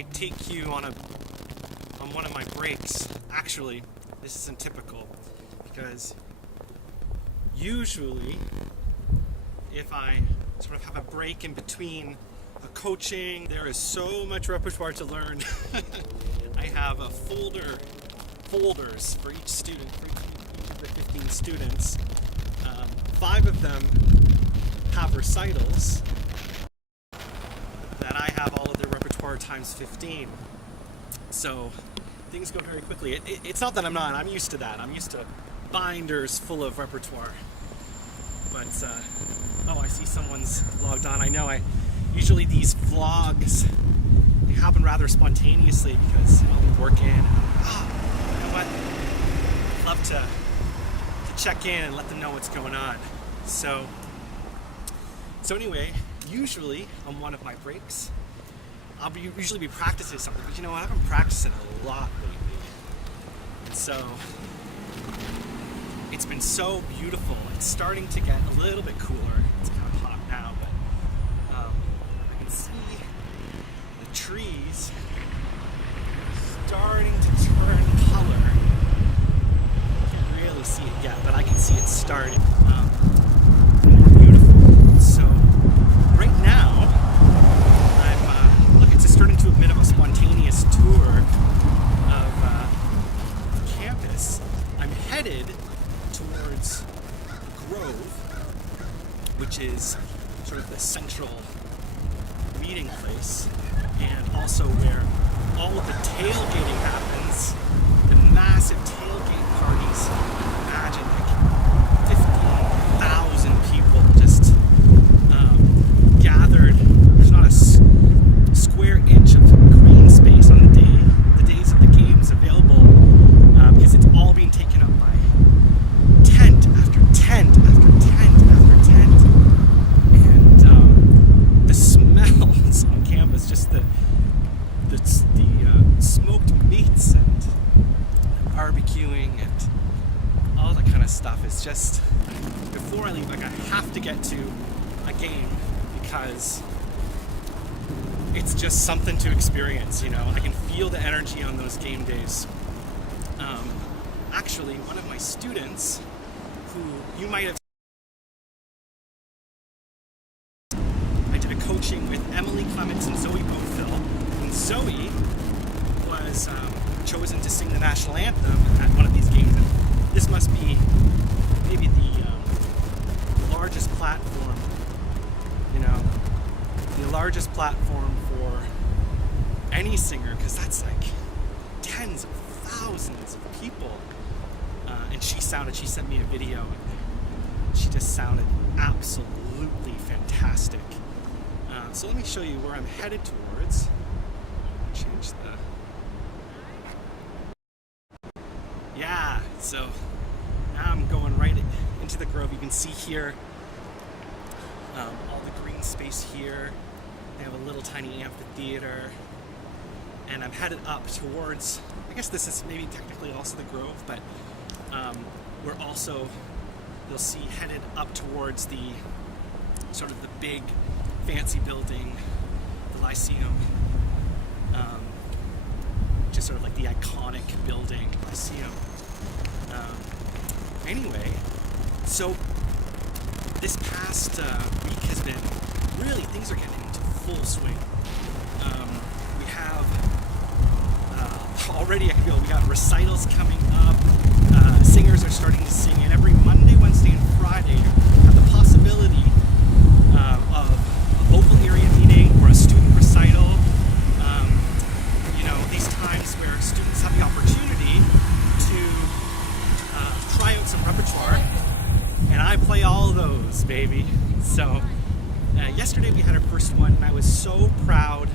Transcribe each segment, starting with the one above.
I take you on one of my breaks. Actually, this isn't typical because usually if I sort of have a break in between a coaching, there is so much repertoire to learn. I have a folders for each student, for each of the 15 students. 5 of them have recitals that I have all of their repertoire times 15. So things go very quickly. It's not that I'm used to that. I'm used to binders full of repertoire. But, I see someone's logged on. I know usually these vlogs, they happen rather spontaneously because I'll be working and you know what? I'd love to check in and let them know what's going on. So anyway, usually on one of my breaks, I'll usually be practicing something, but you know what? I've been practicing a lot lately. And so it's been so beautiful. It's starting to get a little bit cooler. It's kind of hot now, but I can see the trees starting to turn color. Can't really see it yet, but I can see it starting. More beautiful. So right now, it's just turned into a bit of a spontaneous tour of campus. I'm headed towards the Grove, which is sort of the central meeting place, and also where all of the tailgating happens, the massive tailgate parties. Imagine like 15,000 people just gathered. There's not a square inch of green space on the days of the games available because it's all being taken up by tent after tent after tent after tent, and the smells on campus, just the smoked meats and barbecuing and all that kind of stuff is just, before I leave, like I have to get to a game because it's just something to experience, you know. I can feel the energy on those game days. Actually, one of my students, who you might have, I did a coaching with Emily Clements and Zoe Bofill, and Zoe was chosen to sing the national anthem at one of these games. And this must be maybe the largest platform, you know, the largest platform for any singer, because that's like tens of thousands of people. And she sent me a video, and she just sounded absolutely fantastic. So let me show you where I'm headed towards. Change yeah, so now I'm going right into the Grove. You can see here all the green space here. They have a little tiny amphitheater, and I'm headed up towards, I guess this is maybe technically also the Grove, but we're also, you'll see, headed up towards the sort of the big fancy building, the Lyceum, which is sort of like the iconic building, Lyceum. Anyway, so this past week has been, really, things are getting into full swing. We have already, I can feel we got recitals coming up. Singers are starting to sing, and every Monday, Wednesday, and Friday have the possibility of a local area meeting or a student recital. You know, these times where students have the opportunity to try out some repertoire, and I play all those, baby. So yesterday we had our first one, and I was so proud.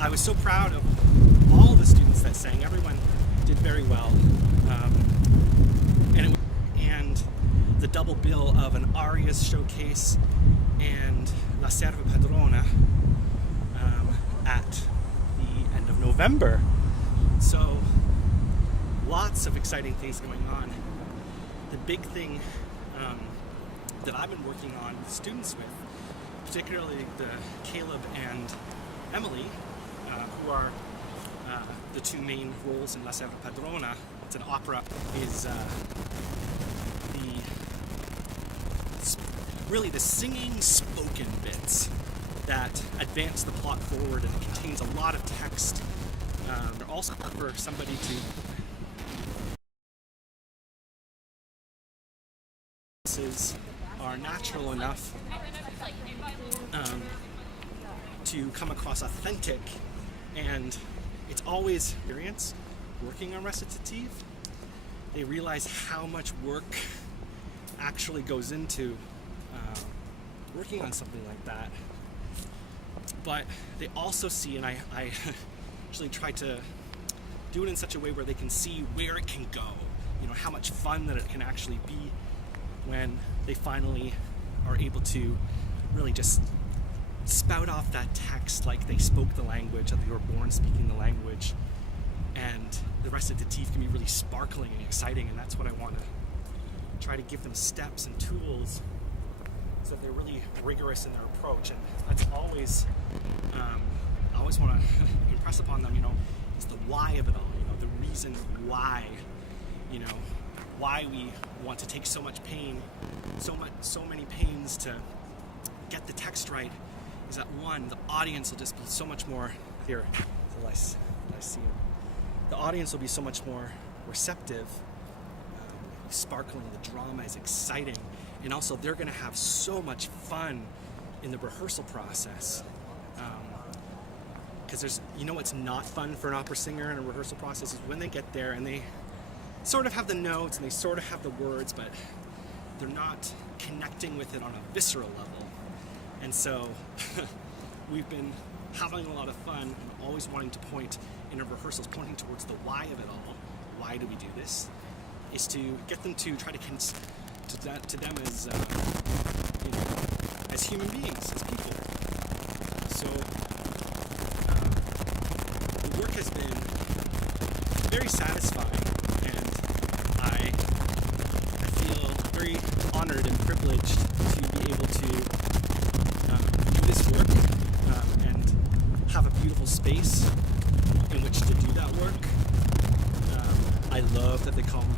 I was so proud of all the students that sang. Everyone did very well. And the double bill of an Arias showcase and La Serva Padrona at the end of November. So lots of exciting things going on. The big thing that I've been working on with students with, particularly the Caleb and Emily, who are the two main roles in La Serra Padrona. It's an opera, is really the singing spoken bits that advance the plot forward, and it contains a lot of text. Also for somebody to are natural enough to come across authentic, and it's always experience working on recitative. They realize how much work actually goes into working on something like that, but they also see, and I actually try to do it in such a way where they can see where it can go, how much fun that it can actually be when they finally are able to really just spout off that text like they spoke the language, that they were born speaking the language, and the recitative can be really sparkling and exciting, and that's what I want to try to give them steps and tools so that they're really rigorous in their approach. And that's always, I always want to impress upon them, it's the why of it all, the reason why, why we want to take so much pain, so many pains to get the text right, is that one, the audience will just be so much more, here, the Lyceum. The audience will be so much more receptive, sparkling, the drama is exciting, and also they're going to have so much fun in the rehearsal process. Because there's, what's not fun for an opera singer in a rehearsal process is when they get there and they sort of have the notes and they sort of have the words, but they're not connecting with it on a visceral level. And so we've been having a lot of fun and always wanting to point in our rehearsals, pointing towards the why of it all. Why do we do this? Is to get them to try to to them as human beings, as people. So the work has been very satisfying, and I feel very honored and privileged to be able to do this work and have a beautiful space in which to do that work. I love that they call me.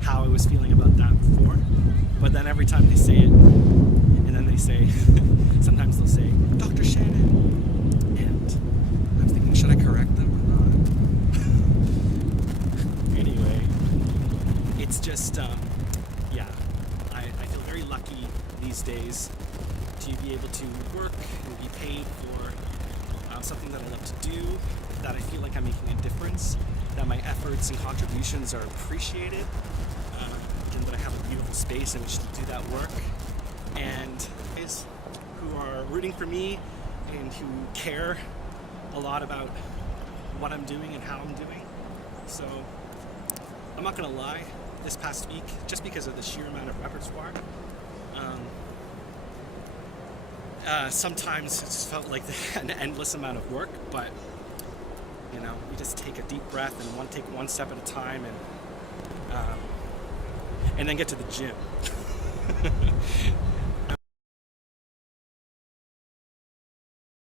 How I was feeling about that before, but then every time they say it, and then they say, sometimes they'll say, Dr. Shannon, and I'm thinking, should I correct them or not? Anyway, it's just, I feel very lucky these days to be able to work and be paid for something that I love to do, that I feel like I'm making a difference, that my efforts and contributions are appreciated, and that I have a beautiful space in which to do that work, and guys who are rooting for me and who care a lot about what I'm doing and how I'm doing. So I'm not gonna lie, this past week, just because of the sheer amount of repertoire, sometimes it just felt like an endless amount of work, but you just take a deep breath and take one step at a time, and then get to the gym.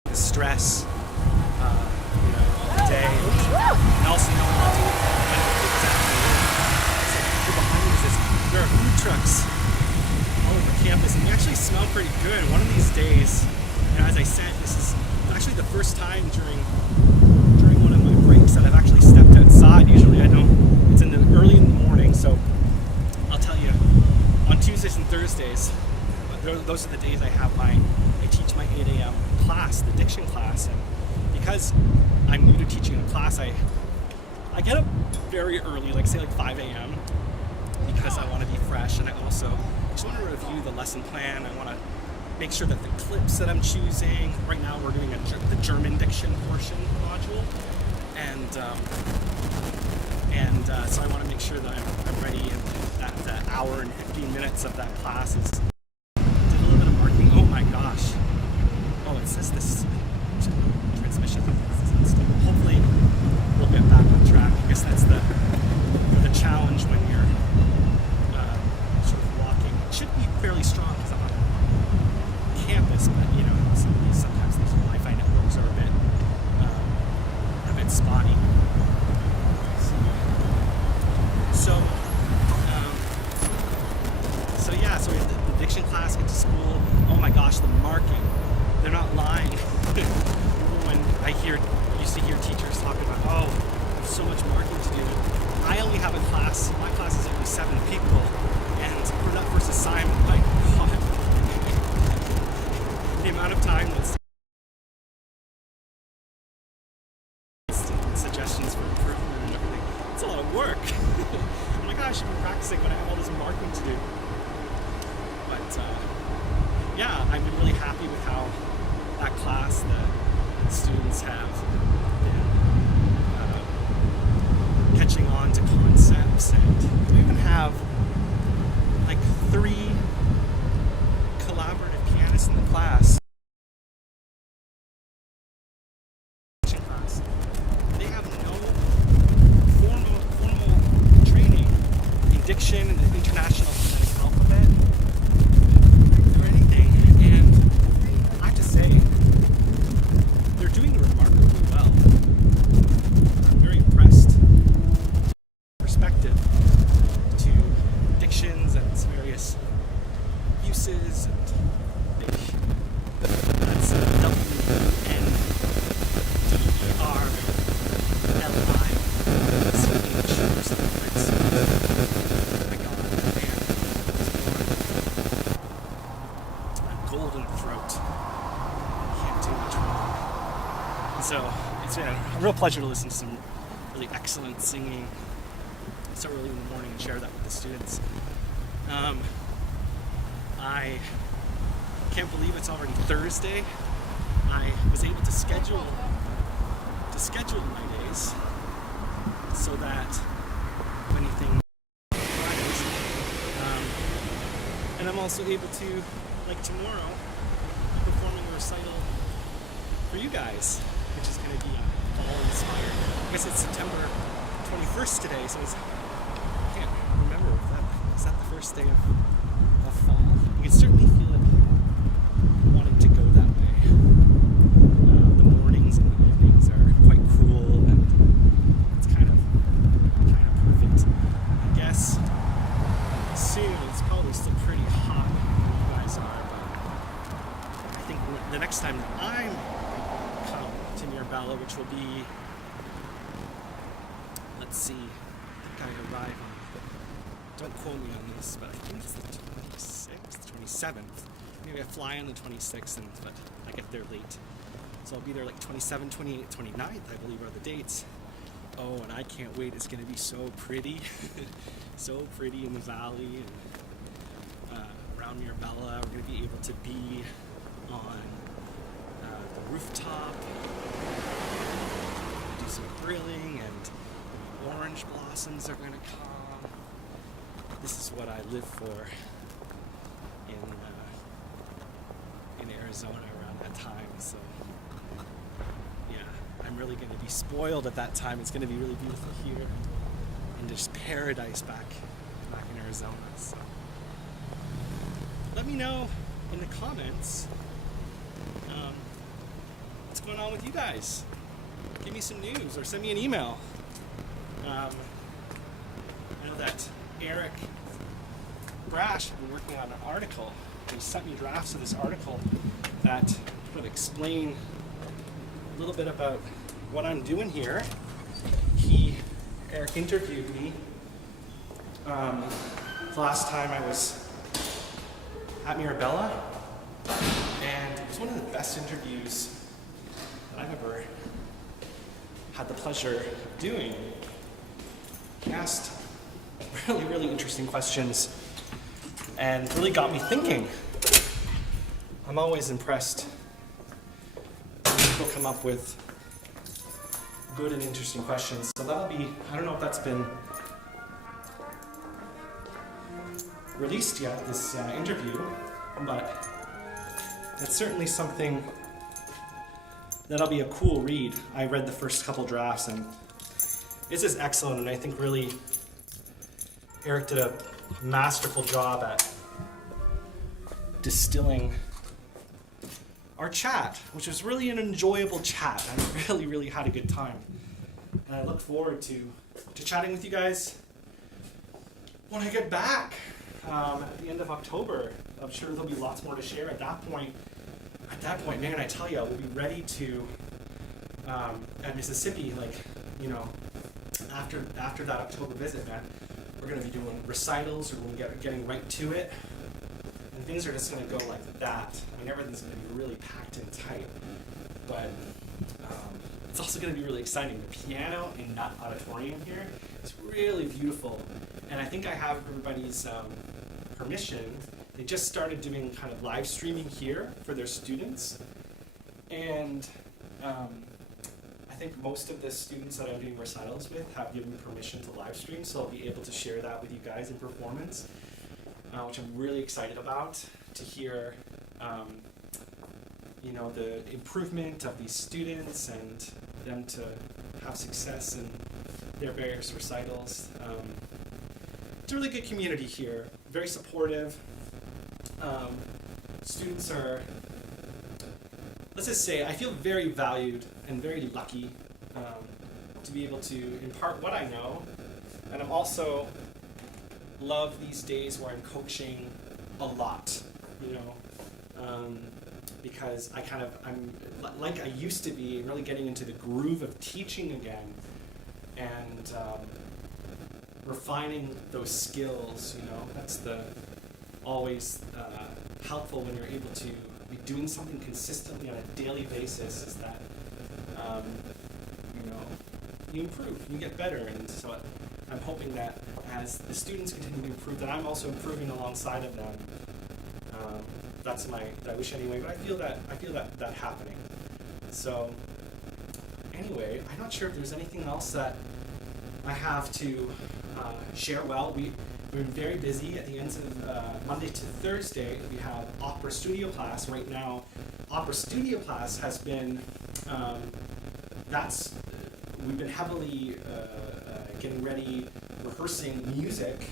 The stress, of the day, and also knowing what to do. Behind me there are food trucks all over campus, and they actually smell pretty good. One of these days, as I said, this is actually the first time during one of my breaks that I've actually stepped outside. Usually I don't. It's early in the morning, so I'll tell you, on Tuesdays and Thursdays, those are the days I teach my 8 a.m. class, the diction class, and because I'm new to teaching a class, I get up very early, like 5 a.m., because I want to be fresh, and I also just want to review the lesson plan. I want to make sure that the clips that I'm choosing, right now we're doing the German diction portion module, and so I want to make sure that I'm ready, and that the hour and 15 minutes of that class is. Did a little bit of marking. Oh my gosh. Oh, it says this transmission. Hopefully we'll get back on track. I guess that's the challenge when you're So yeah, so we have the diction class, get to school. Oh my gosh, the marking. They're not lying. When I used to hear teachers talking about, oh, there's so much marking to do. I only have a class, my class is only 7 people, and for that first assignment, my God, the amount of time that's suggestions for improvement and everything, it's a lot of work. I'm like, oh, I should be practicing when I have all this marking to do. But yeah, I've been really happy with how that class, the students have been catching on to concepts, and we even have like 3 collaborative pianists in the class. They have no formal training in diction and the international phonetic alphabet or anything, and I have to say, they're doing remarkably well. I'm very impressed. Perspective to dictions and its various uses, and that's golden throat. Can't do much wrong. And so it's been a real pleasure to listen to some really excellent singing so early in the morning and share that with the students. I can't believe it's already Thursday. I was able to schedule my days so that if anything Fridays, and I'm also able to, like tomorrow, be performing a recital for you guys, which is going to be all inspired. I guess it's September 21st today, so I can't remember is that the first day of fall. You can certainly feel it wanting to go that way. The mornings and the evenings are quite cool, and it's kind of perfect. I guess soon it's probably still pretty hot where you guys are, but I think the next time that I'm come to Mirabella, which will be, let's see, I think I arrive on, don't quote me on this, but I think it's the 26th, 27th. Maybe I fly on the 26th, but I get there late. So I'll be there like 27th, 28th, 29th, I believe are the dates. Oh, and I can't wait. It's going to be so pretty. So pretty in the valley and around Mirabella. We're going to be able to be on the rooftop, do some grilling, and orange blossoms are going to come. This is what I live for in Arizona around that time. So yeah, I'm really going to be spoiled at that time. It's going to be really beautiful here, and just paradise back in Arizona. So let me know in the comments what's going on with you guys. Give me some news or send me an email. I know that Eric Brash has been working on an article. He sent me drafts of this article that would explain a little bit about what I'm doing here. Eric interviewed me the last time I was at Mirabella, and it was one of the best interviews that I've ever had the pleasure of doing. He asked really, really interesting questions and really got me thinking. I'm always impressed when people come up with good and interesting questions. So that'll be, I don't know if that's been released yet, this interview, but it's certainly something that'll be a cool read. I read the first couple drafts, and this is excellent, and I think really Eric did a masterful job at distilling our chat, which was really an enjoyable chat. I really, really had a good time. And I look forward to chatting with you guys when I get back. at the end of October. I'm sure there'll be lots more to share at that point. At that point, man, I tell you, we'll be ready to, at Mississippi, like, you know, after that October visit, man, we're going to be doing recitals, we're going to be getting right to it, and things are just going to go like that. I mean, everything's going to be really packed in tight, but it's also going to be really exciting. The piano in that auditorium here is really beautiful, and I think I have everybody's permission. They just started doing kind of live streaming here for their students, and I think most of the students that I'm doing recitals with have given me permission to live stream, so I'll be able to share that with you guys in performance, which I'm really excited about, to hear you know, the improvement of these students and them to have success in their various recitals. It's a really good community here, very supportive. Students are, let's just say, I feel very valued and very lucky to be able to impart what I know, and I'm also love these days where I'm coaching a lot, you know, because I'm like I used to be, really getting into the groove of teaching again, and refining those skills, you know, that's always helpful when you're able to be doing something consistently on a daily basis, is that you know, you improve, you get better, and so I'm hoping that as the students continue to improve, that I'm also improving alongside of them. That's my wish anyway, but I feel that happening. So anyway, I'm not sure if there's anything else that I have to share. Well, we've been very busy. At the end of Monday to Thursday, we have opera studio class. Right now, opera studio class has been, we've been heavily getting ready, rehearsing music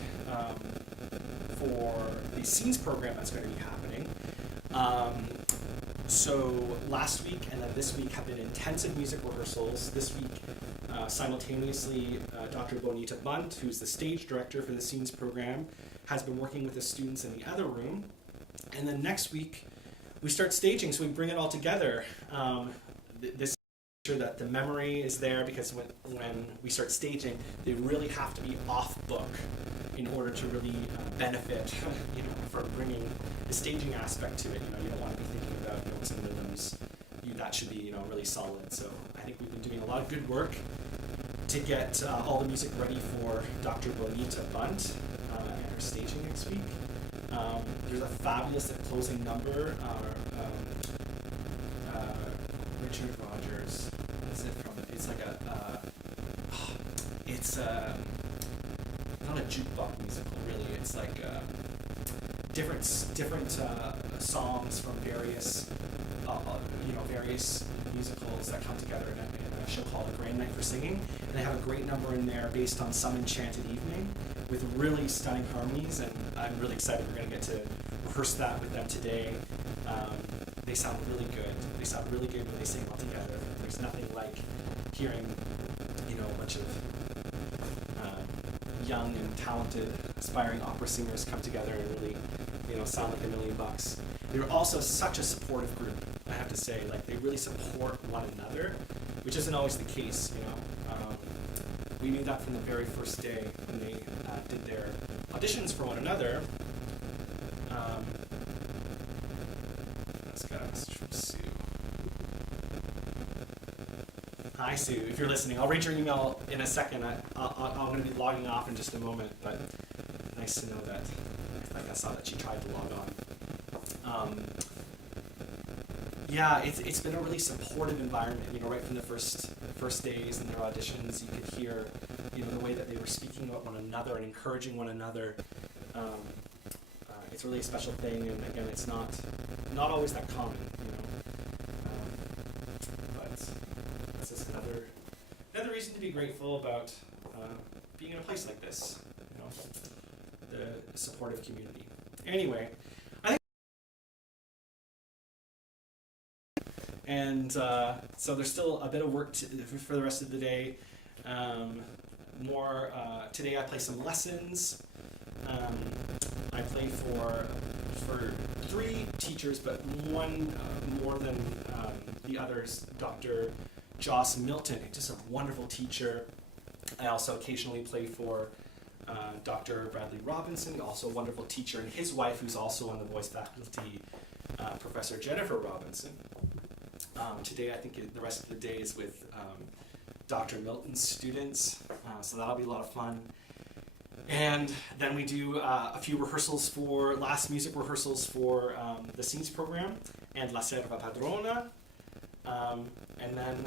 for the scenes program that's going to be happening. So last week and then this week have been intensive music rehearsals. This week, simultaneously, Dr. Bonita Bunt, who's the stage director for the scenes program, has been working with the students in the other room. And then next week, we start staging, so we bring it all together. This sure that the memory is there, because when we start staging, they really have to be off book in order to really benefit, you know, from bringing the staging aspect to it. You know, you don't want to be thinking about notes and rhythms. That should be, you know, really solid. So I think we've been doing a lot of good work to get all the music ready for Dr. Bonita Bunt and her staging next week. There's a fabulous closing number. Richard Rogers. What is it from? It's like it's not a jukebox musical, really. It's like different songs from various various musicals that come together in a show called A Grand Night for Singing. And they have a great number in there based on Some Enchanted Evening with really stunning harmonies, and I'm really excited we're going to get to rehearse that with them today. They sound really good. They sound really good when they sing all together. There's nothing like hearing, you know, a bunch of young and talented, aspiring opera singers come together and really, you know, sound like $1,000,000. They're also such a supportive group, I have to say. Like, they really support one another, which isn't always the case, you know. We knew that from the very first day when they did their auditions for one another. Let's get a message from Sue. Hi, Sue. If you're listening, I'll read your email in a second. I'm going to be logging off in just a moment, but nice to know that. I saw that she tried to log on. Yeah, it's been a really supportive environment. You know, right from the first days in their auditions, you could hear, you know, the way that they were speaking about one another and encouraging one another. It's really a special thing, and again, it's not always that common, you know. But it's just another reason to be grateful about being in a place like this. You know, the supportive community. Anyway, I think. And so there's still a bit of work for the rest of the day. Today I play some lessons. I play for three teachers, but one more than the others, Dr. Joss Milton, just a wonderful teacher. I also occasionally play for Dr. Bradley Robinson, also a wonderful teacher, and his wife, who's also on the voice faculty, Professor Jennifer Robinson. Today, I think the rest of the day is with Dr. Milton's students, so that'll be a lot of fun. And then we do a few rehearsals last music rehearsals for the Scenes program and La Serva Padrona. And then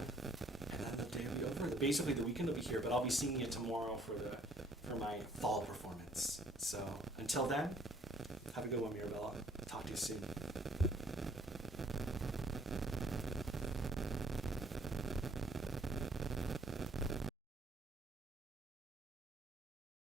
the day will be over. Basically, the weekend will be here, but I'll be singing it tomorrow for my fall performance. So until then, have a good one, Mirabella. Talk to you soon.